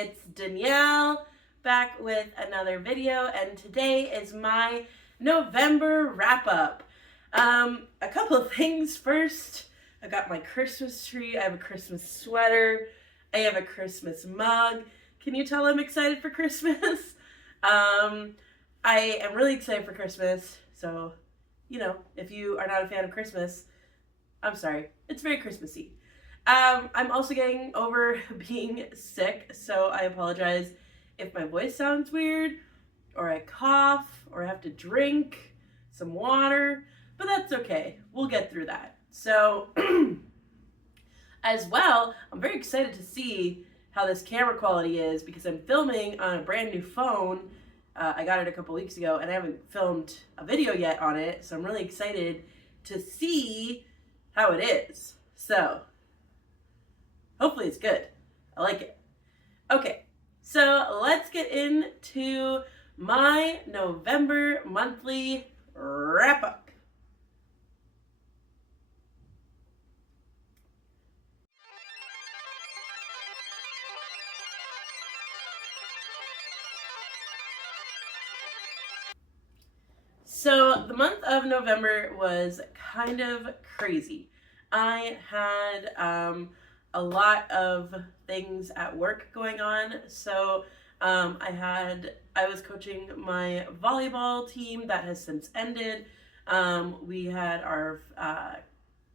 it's Danielle back with another video, and today is my November wrap-up. A couple of things. First, I got my Christmas tree, I have a Christmas sweater, I have a Christmas mug. Can you tell I'm excited for Christmas? I am really excited for Christmas, so, if you are not a fan of Christmas, I'm sorry, it's very Christmassy. I'm also getting over being sick, so I apologize if my voice sounds weird, or I cough, or I have to drink some water, but that's okay. We'll get through that. So, as well, I'm very excited to see how this camera quality is because I'm filming on a brand new phone. I got it a couple weeks ago, and I haven't filmed a video yet on it, so I'm really excited to see how it is. So, hopefully it's good. I like it. Okay, so let's get into my November monthly wrap-up. So the month of November was kind of crazy. I had a lot of things at work going on. So I was coaching my volleyball team that has since ended. We had our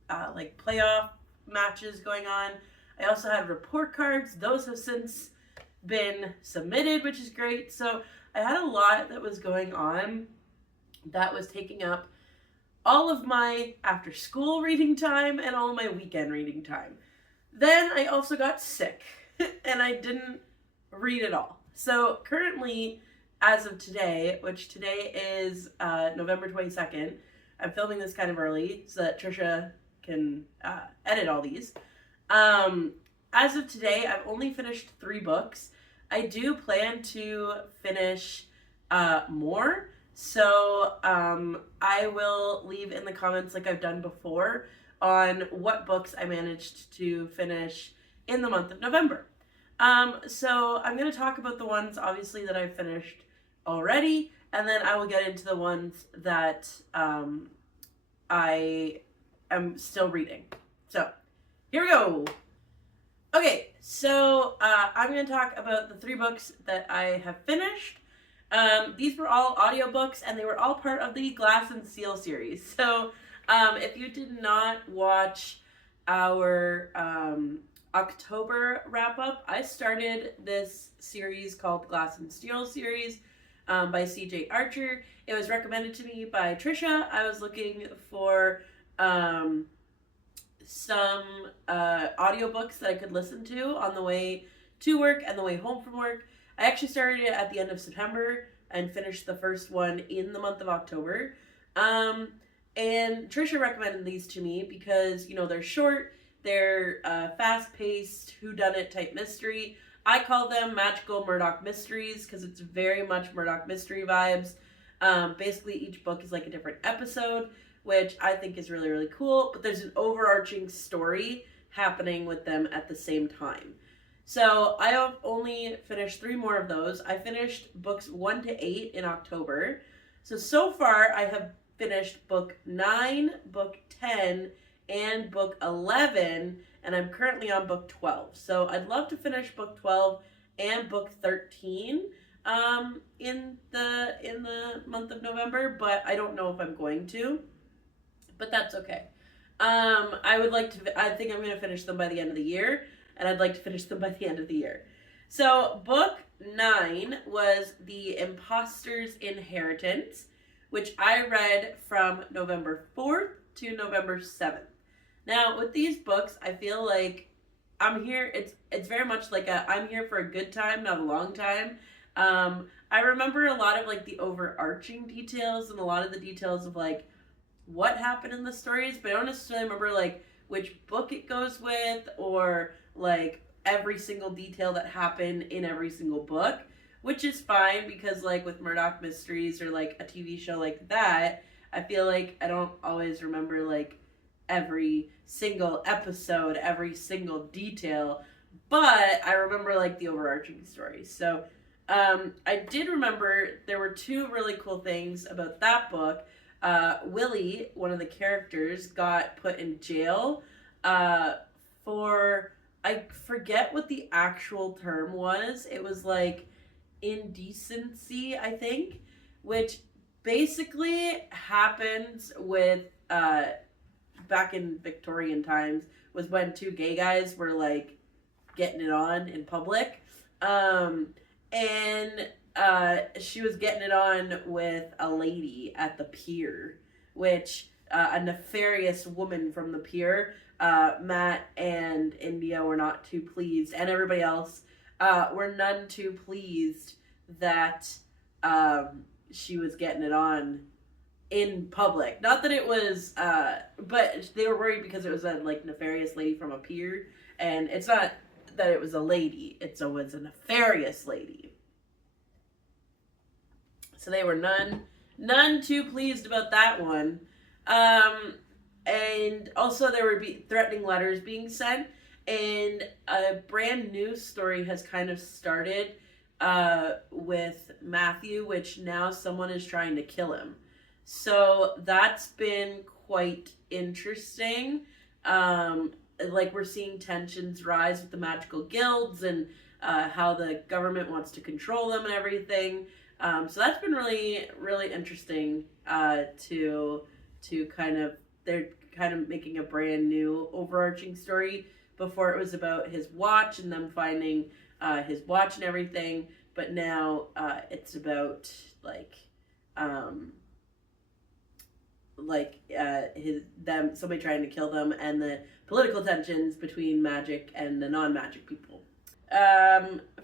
playoff matches going on. I also had report cards. Those have since been submitted, which is great. So I had a lot that was going on that was taking up all of my after school reading time and all of my weekend reading time. Then I also got sick and I didn't read at all. So currently, as of today, which today is November 22nd, I'm filming this kind of early so that Trisha can edit all these. As of today, I've only finished 3 books. I do plan to finish more. So I will leave in the comments like I've done before on what books I managed to finish in the month of November. So I'm going to talk about the ones obviously that I've finished already, and then I will get into the ones that I am still reading. So here we go. Okay, so I'm going to talk about the 3 books that I have finished. These were all audiobooks, and they were all part of the Glass and Seal series. So if you did not watch our October wrap-up, I started this series called Glass and Steel series by CJ Archer. It was recommended to me by Trisha. I was looking for some audiobooks that I could listen to on the way to work and the way home from work. I actually started it at the end of September and finished the first one in the month of October. And Trisha recommended these to me because, they're short, they're fast-paced, whodunit type mystery. I call them magical Murdoch mysteries because it's very much Murdoch mystery vibes. Basically, each book is like a different episode, which I think is really, really cool. But there's an overarching story happening with them at the same time. So I have only finished 3 more of those. I finished books 1 to 8 in October. So far I have finished book 9, book 10, and book 11, and I'm currently on book 12. So I'd love to finish book 12 and book 13 in the month of November, but I don't know if I'm going to. But that's okay. I think I'm going to finish them by the end of the year. And I'd like to finish them by the end of the year. So book 9 was The Imposter's Inheritance, which I read from November 4th to November 7th. Now, with these books, I feel like I'm here, it's very much like I'm here for a good time, not a long time. I remember a lot of like the overarching details and a lot of the details of like what happened in the stories, but I don't necessarily remember like which book it goes with or like every single detail that happened in every single book, which is fine because like with Murdoch Mysteries or like a TV show like that, I feel like I don't always remember like every single episode, every single detail, but I remember like the overarching story. So I did remember there were two really cool things about that book. Willie, one of the characters, got put in jail for, I forget what the actual term was. It was like indecency, I think, which basically happens with back in Victorian times, was when two gay guys were like getting it on in public. And she was getting it on with a lady at the pier, which a nefarious woman from the pier, Matt and India were not too pleased, and everybody else were none too pleased that she was getting it on in public. Not that it was, but they were worried because it was a like nefarious lady from a pier, and it's not that it was a lady, it was a nefarious lady. So they were none too pleased about that one. And also there would be threatening letters being sent, and a brand new story has kind of started with Matthew, which now someone is trying to kill him. So that's been quite interesting. Like we're seeing tensions rise with the magical guilds and how the government wants to control them and everything. So that's been really, really interesting to kind of, they're kind of making a brand new overarching story. Before it was about his watch and them finding his watch and everything, but now it's about somebody trying to kill them and the political tensions between magic and the non-magic people.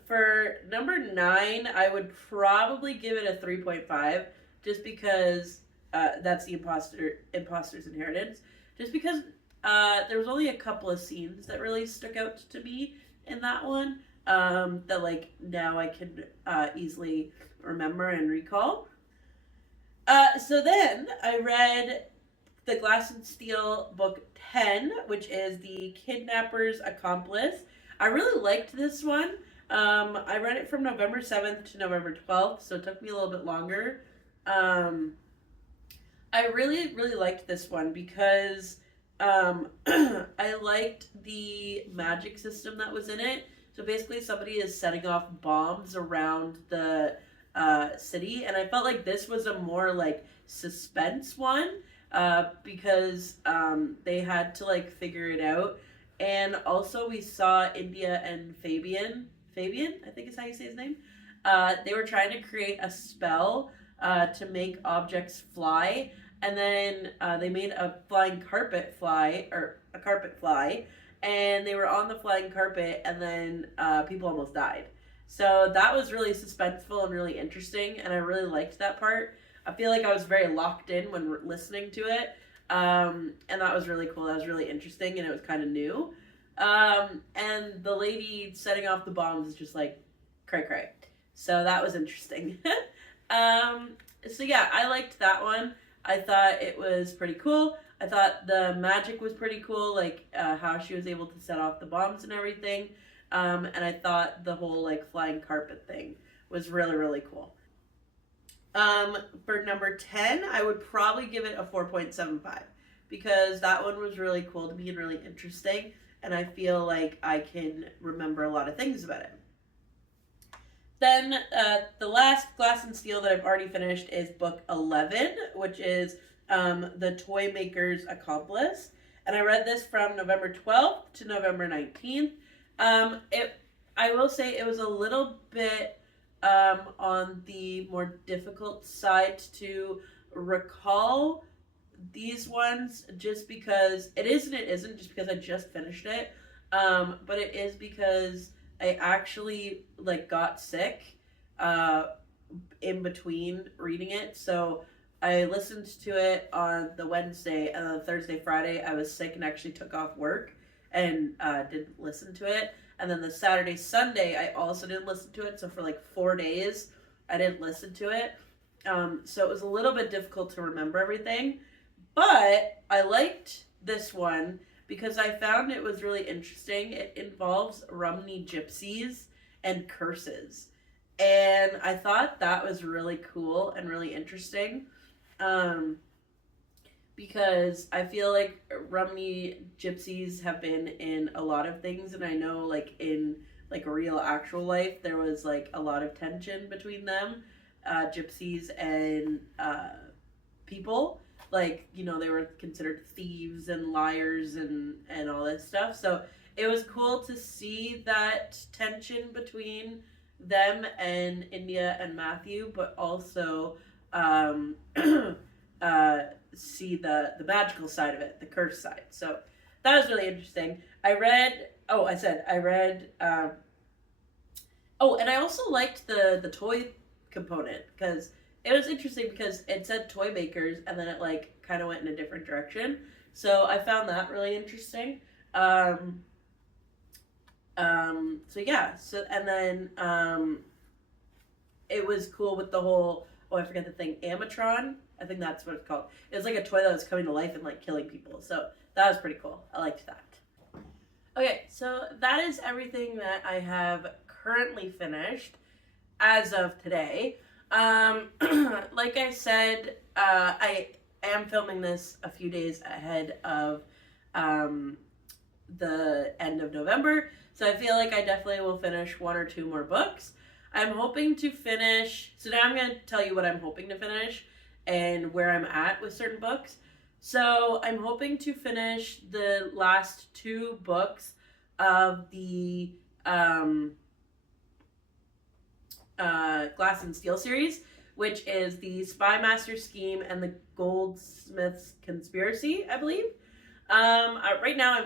For number 9, I would probably give it a 3.5, just because that's the Imposter's Inheritance. Just because there was only a couple of scenes that really stuck out to me in that one, that like now I can easily remember and recall. So then I read the Glass and Steel book 10, which is the Kidnapper's Accomplice. I really liked this one. I read it from November 7th to November 12th, so it took me a little bit longer. I really, really liked this one because I liked the magic system that was in it. So basically somebody is setting off bombs around the city, and I felt like this was a more like suspense one because they had to like figure it out. And also we saw India and Fabian, I think is how you say his name. They were trying to create a spell to make objects fly, and then they made a flying carpet fly, or a carpet fly, and they were on the flying carpet, and then people almost died. So that was really suspenseful and really interesting, and I really liked that part. I feel like I was very locked in when listening to it, and that was really cool. That was really interesting, and it was kind of new. And the lady setting off the bombs is just like cray cray. So that was interesting. So yeah, I liked that one. I thought it was pretty cool. I thought the magic was pretty cool, like how she was able to set off the bombs and everything. And I thought the whole like flying carpet thing was really, really cool. For number 10, I would probably give it a 4.75 because that one was really cool to me and really interesting. And I feel like I can remember a lot of things about it. Then the last Glass and Steel that I've already finished is book 11, which is the Toymaker's Accomplice. And I read this from November 12th to November 19th. I will say it was a little bit on the more difficult side to recall these ones, just because it is and it isn't, just because I just finished it. But it is because I actually like got sick in between reading it. So I listened to it on the Wednesday, and then the Thursday, Friday, I was sick and actually took off work and didn't listen to it. And then the Saturday, Sunday, I also didn't listen to it. So for like 4 days, I didn't listen to it. So it was a little bit difficult to remember everything. But I liked this one because I found it was really interesting. It involves Rumney gypsies and curses. And I thought that was really cool and really interesting. Because I feel like Rumney gypsies have been in a lot of things, and I know like in like real actual life there was like a lot of tension between them, gypsies and people. Like, you know, they were considered thieves and liars and all this stuff. So it was cool to see that tension between them and India and Matthew, but also see the magical side of it, the curse side. So that was really interesting. I read and I also liked the toy component, because it was interesting because it said Toymakers and then it like kind of went in a different direction. So I found that really interesting. So yeah, so and then it was cool with the whole, oh, I forget the thing, Amatron. I think that's what it's called. It was like a toy that was coming to life and like killing people. So that was pretty cool. I liked that. Okay, so that is everything that I have currently finished as of today. Like I said, I am filming this a few days ahead of the end of November. So I feel like I definitely will finish 1 or 2 more books. I'm hoping to finish, so now I'm going to tell you what I'm hoping to finish and where I'm at with certain books. So I'm hoping to finish the last 2 books of the Glass and Steel series, which is the Spy Master Scheme and the Goldsmith's Conspiracy, I believe. Right now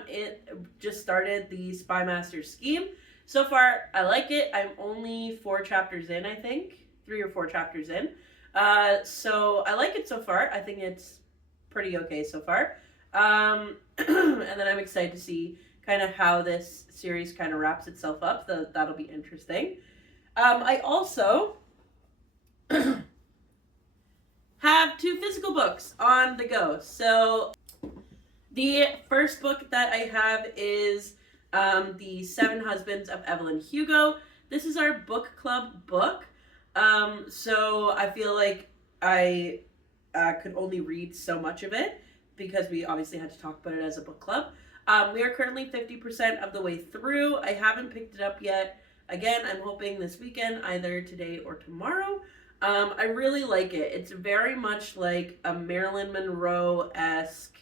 just started the Spy Master Scheme. So far, I like it. I'm only 4 chapters in, I think. 3 or 4 chapters in. So I like it so far. I think it's pretty okay so far. And then I'm excited to see kind of how this series kind of wraps itself up. So that'll be interesting. I also have 2 physical books on the go. So the first book that I have is The 7 Husbands of Evelyn Hugo. This is our book club book. So I feel like I could only read so much of it because we obviously had to talk about it as a book club. We are currently 50% of the way through. I haven't picked it up yet. Again, I'm hoping this weekend, either today or tomorrow. I really like it. It's very much like a Marilyn Monroe-esque,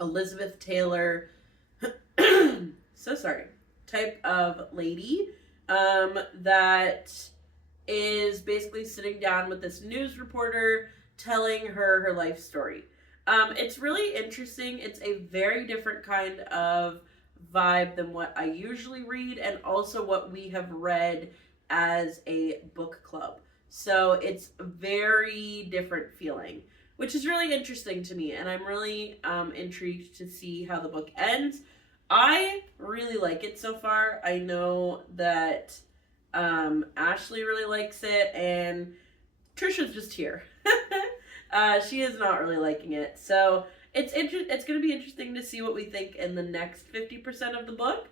Elizabeth Taylor, so sorry, type of lady that is basically sitting down with this news reporter telling her life story. It's really interesting. It's a very different kind of vibe than what I usually read, and also what we have read as a book club. So it's a very different feeling, which is really interesting to me, and I'm really intrigued to see how the book ends. I really like it so far. I know that Ashley really likes it, and Trisha's just here. She is not really liking it. So it's going to be interesting to see what we think in the next 50% of the book.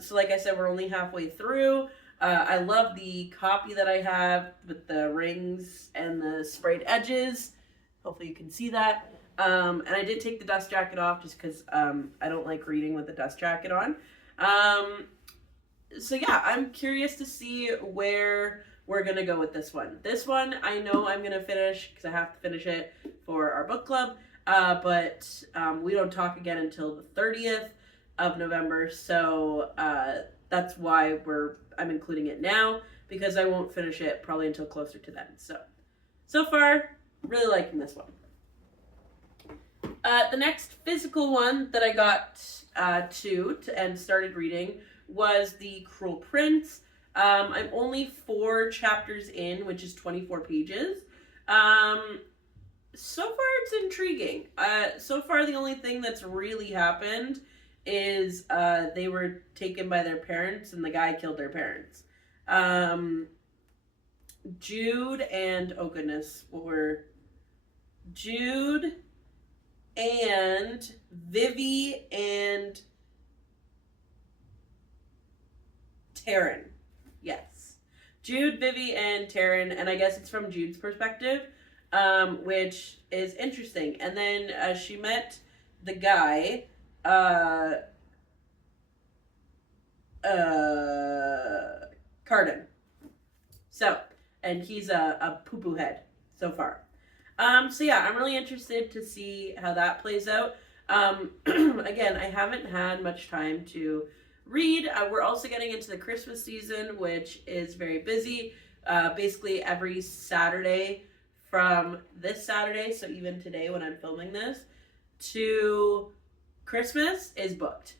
So like I said, we're only halfway through. I love the copy that I have with the rings and the sprayed edges. Hopefully you can see that. And I did take the dust jacket off just because I don't like reading with the dust jacket on. So yeah, I'm curious to see where we're going to go with this one. This one, I know I'm going to finish because I have to finish it for our book club. But we don't talk again until the 30th of November. So that's why I'm including it now, because I won't finish it probably until closer to then. So far, really liking this one. The next physical one that I got to and started reading was The Cruel Prince. I'm only 4 chapters in, which is 24 pages. So far it's intriguing. So far the only thing that's really happened is they were taken by their parents and the guy killed their parents. Jude and, oh goodness, Jude and Vivi and Taryn. Yes. Jude, Vivi, and Taryn, and I guess it's from Jude's perspective, which is interesting. And then she met the guy, Carden. So, and he's a poo-poo head so far. So yeah, I'm really interested to see how that plays out. Again, I haven't had much time to read. We're also getting into the Christmas season, which is very busy. Basically every Saturday from this Saturday, so even today when I'm filming this, to Christmas is booked.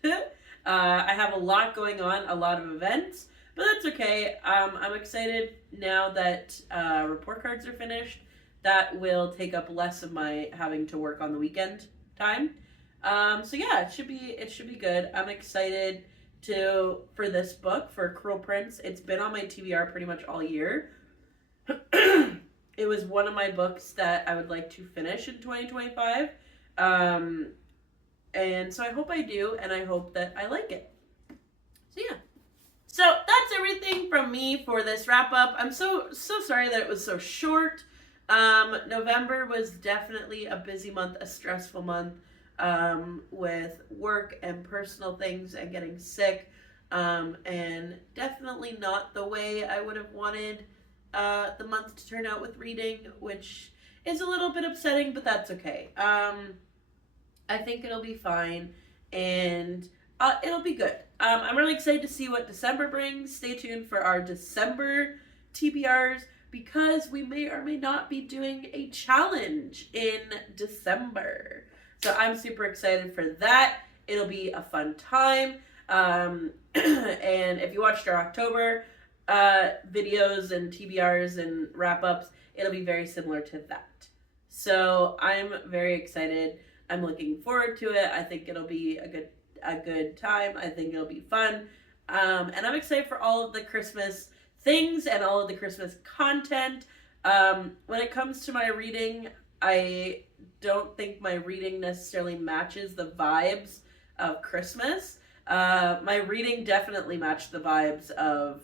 I have a lot going on, a lot of events, but that's okay. I'm excited now that report cards are finished. That will take up less of my having to work on the weekend time. So yeah, it should be good. I'm excited for this book, for Cruel Prince. It's been on my TBR pretty much all year. It was one of my books that I would like to finish in 2025. And so I hope I do, and I hope that I like it. So yeah. So that's everything from me for this wrap up. I'm so sorry that it was so short. November was definitely a busy month, a stressful month, with work and personal things and getting sick, and definitely not the way I would have wanted the month to turn out with reading, which is a little bit upsetting, but that's okay. I think it'll be fine, and it'll be good. I'm really excited to see what December brings. Stay tuned for our December TBRs, because we may or may not be doing a challenge in December. So I'm super excited for that. It'll be a fun time. And if you watched our October videos and TBRs and wrap-ups, it'll be very similar to that. So I'm very excited. I'm looking forward to it. I think it'll be a good time. I think it'll be fun. And I'm excited for all of the Christmas things and all of the Christmas content. When it comes to my reading, I don't think my reading necessarily matches the vibes of Christmas. My reading definitely matched the vibes of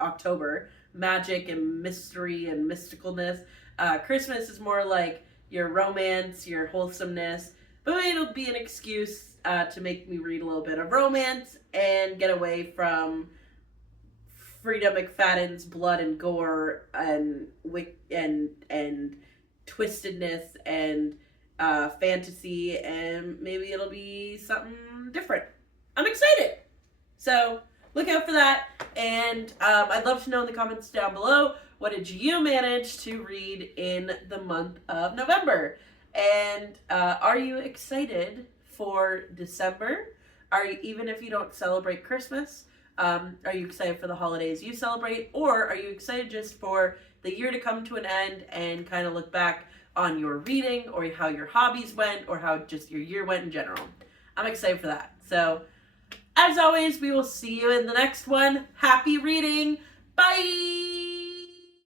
October. Magic and mystery and mysticalness. Christmas is more like your romance, your wholesomeness, but it'll be an excuse to make me read a little bit of romance and get away from Frida McFadden's blood and gore and twistedness and fantasy, and maybe it'll be something different. I'm excited. So look out for that, and I'd love to know in the comments down below, what did you manage to read in the month of November? And are you excited for December? Even if you don't celebrate Christmas, are you excited for the holidays you celebrate, or are you excited just for the year to come to an end and kind of look back on your reading, or how your hobbies went, or how just your year went in general? I'm excited for that. So, as always, we will see you in the next one. Happy reading. Bye!